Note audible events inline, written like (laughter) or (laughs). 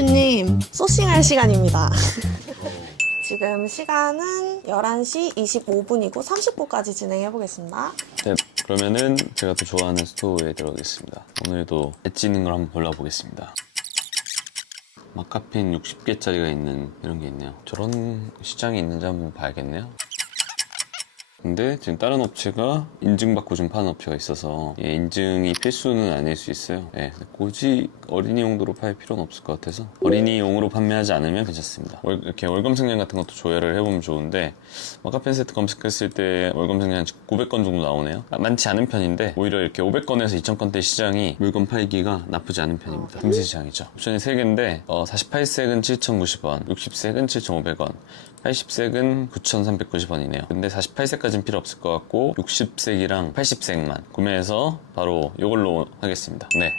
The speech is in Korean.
대표님, 소싱할 시간입니다. (laughs) 지금 시간은 11시 25분이고 30분까지 진행해 보겠습니다. 네, 그러면은 제가 또 좋아하는 스토어에 들어가겠습니다. 오늘도 엣지는 걸 한번 골라보겠습니다. 마카펜 60개짜리가 있는 이런 게 있네요. 저런 시장이 있는지 한번 봐야겠네요. 근데 지금 다른 업체가 인증받고 좀 파는 업체가 있어서 예, 인증이 필수는 아닐 수 있어요. 예, 굳이 어린이 용도로 팔 필요는 없을 것 같아서 어린이용으로 판매하지 않으면 괜찮습니다. 월- 이렇게 월검 생량 같은 것도 조회를 해보면 좋은데 마카펜 세트 검색했을 때 월검 생량 900건 정도 나오네요. 아, 많지 않은 편인데 오히려 이렇게 500건에서 2000건대 시장이 물건 팔기가 나쁘지 않은 편입니다. 금시 시장이죠. 옵션이 3개인데 48색은 7,090원, 60색은 7,500원, 80색은 9,390원이네요. 근데 48색까지는 필요 없을 것 같고 60색이랑 80색만 구매해서 바로 이걸로 하겠습니다. 네.